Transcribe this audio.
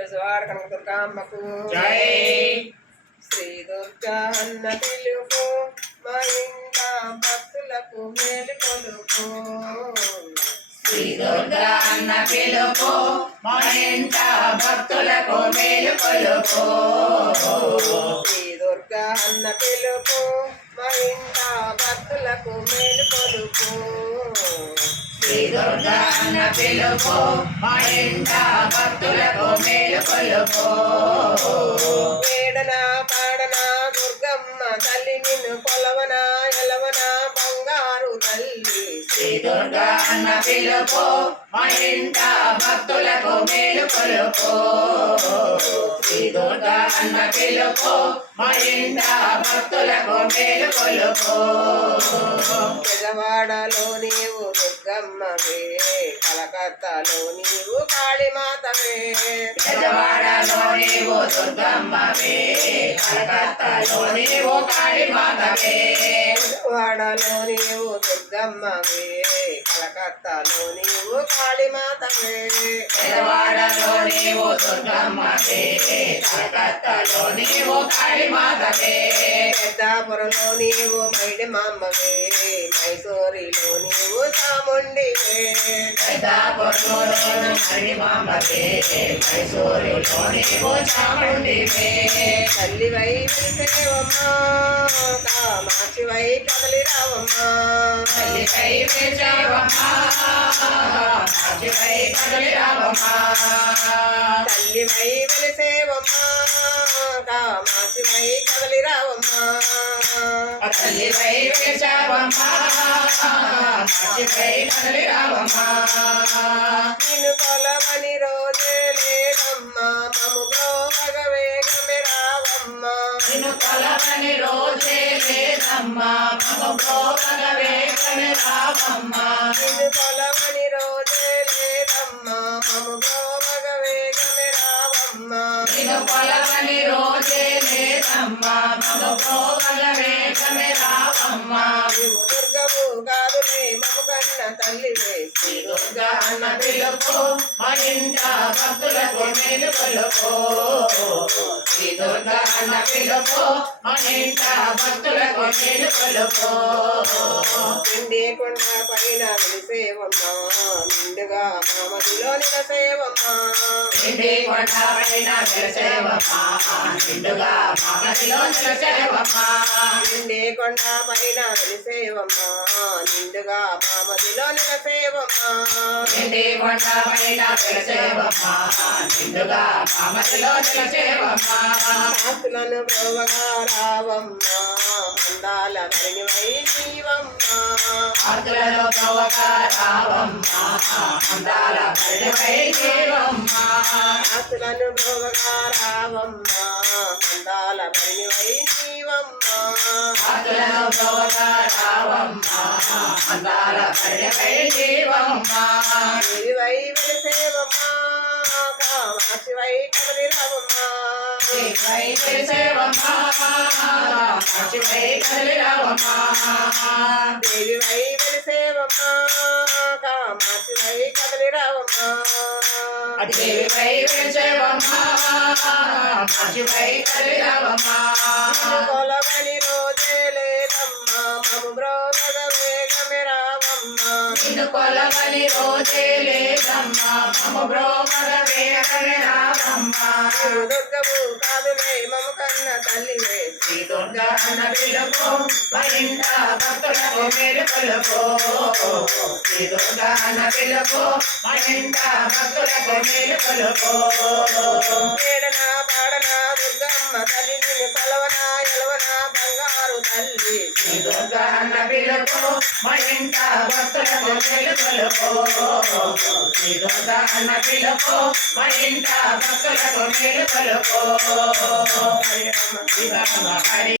పెసవాడ కనక దుర్గామ్మకు జై. శ్రీ దుర్గా అన్న పిలుపు మా ఇంట భక్తులకు మేలు కొలుపు. శ్రీ దుర్గా అన్న పిలుపు మా ఇంట భక్తులకు మేలు కొలుపు. శ్రీ దుర్గా అన్న పిలుపు మా ఇంట భక్తులకు మేలు కొలుపు. శ్రీ పిలుపు మా ఇంట భక్తులకు మేలు కొలుపు. పేడనా పాడనా దుర్గమ్మ తల్లి నిన్ను కొలవనా ఎలవనా బంగారు తల్లి. శ్రీ దుర్గా అన్న పిలుపు మా ఇంట భక్తులకు మేలు కొలుపు. శ్రీ దుర్గా అన్న పిలుపు మా ఇంట భక్తులకు మేలు కొలుపు. పెదవాడలో నీవు దుర్గమ్మవే కలకత్తాలో నీవు కాళీమాతవే. పెద్దవాడలో నీవు దుర్గమ్మవే కలకత్తాలో నీవు కాళీమాతవే. పెదవాడలో నీవు దుర్గమ్మవే కలకత్తాలో నీవు కాళీమాతవే. పెద్దవాడలో నీవు దుర్గమ్మవే కలకత్తాలో నీవు కాళీమాతవే పెద్దాపురంలో నీవు మైడి మాంబవే మైసూరిలో నీవు చాముండివే. పెద్దాపురంలోను హరిమాంబవే మైసూరులో నీవు చాముండివే. తల్లివై వెలిసేవమ్మా కామాక్షివై కదలిరావమ్మా. తల్లిపై వేచావమ్మా నాచిపై కదలిరావమ్మా తల్లివై వెలిసేవమ్మా కామాక్షివై కదలిరావమ్మా తల్లిపై వేచావమ్మా నాచిపై కదలిరావమ్మా నిన్ను కొలవని రోజే లేదమ్మా మముగో బ్రోవగ వేగమే రావమ్మా నిన్ను కొలవని రోజే లేదమ్మా మముగో భోగ వేగమే రావమ్మా నిన్ను కొలవని రోజే కొలవని రోజే లేదమ్మా మమ భోగ వేగమే రావమ్మా దుర్గము కాదులే మము కన్న తల్లివే శ్రీ దుర్గా అన్న పిలుపు మా ఇంట భక్తులకు మేలు కొలుపు శ్రీ దుర్గా అన్న పిలుపు మా ఇంట భక్తులకు మేలు కొలుపు పిండి కొండ పైన వెలిసేవమ్మా నిండుగా మామదిలో నిలసేవమ్మా కొండ పైన నిండుగా నిలసేవమ్మా పిండి కొండ పైన నిండుగా మామదిలో నిలసేవమ్మా కొండ పైన నిండుగా నిలసేవమ్మా. ఆస్తులను ప్రోవగా రావమ్మా అందాల ధరణివై నీవమ్మా ఆకులలో ప్రవక రావమ్మా అందాల పరిడిపై జీవమ్మా. ఆస్తులను ప్రోవగా రావమ్మా అందాల రావమ్మా పరిడిపై జీవమ్మా. కామాక్షివై కదలిరావమ్మా నీవై తెలిసేవమ్మా మంచివై కదిలిరావమ్మా దేవివై వెలిసేవమ్మా కామాక్షివై కదలిరావమ్మా దేవిపై విడిచేవమ్మా మంచివై కదిలిరావమ్మా కొలవని రోజే లేదమ్మా మము బ్రోగ వేగమే రావమ్మా నిన్ను కొలవని రోజే లేదమ్మా. మమ బ్రోమల వేగమే రావమ్మా. నీవు దుర్గము కాదులే మము కన్న తల్లివే శ్రీ దుర్గా అన్న పిలుపు మా భక్తులకు మేలు కొలుపు. శ్రీ దుర్గా అన్న భక్తులకు మేలు దుర్గమ్మ పిలుపు మా ఇంట భక్తులకు మేలు కొలుపు శ్రీ దుర్గా అన్న పిలుపు మా ఇంట భక్తులకు మేలు కొలుపు హరి రామ హరి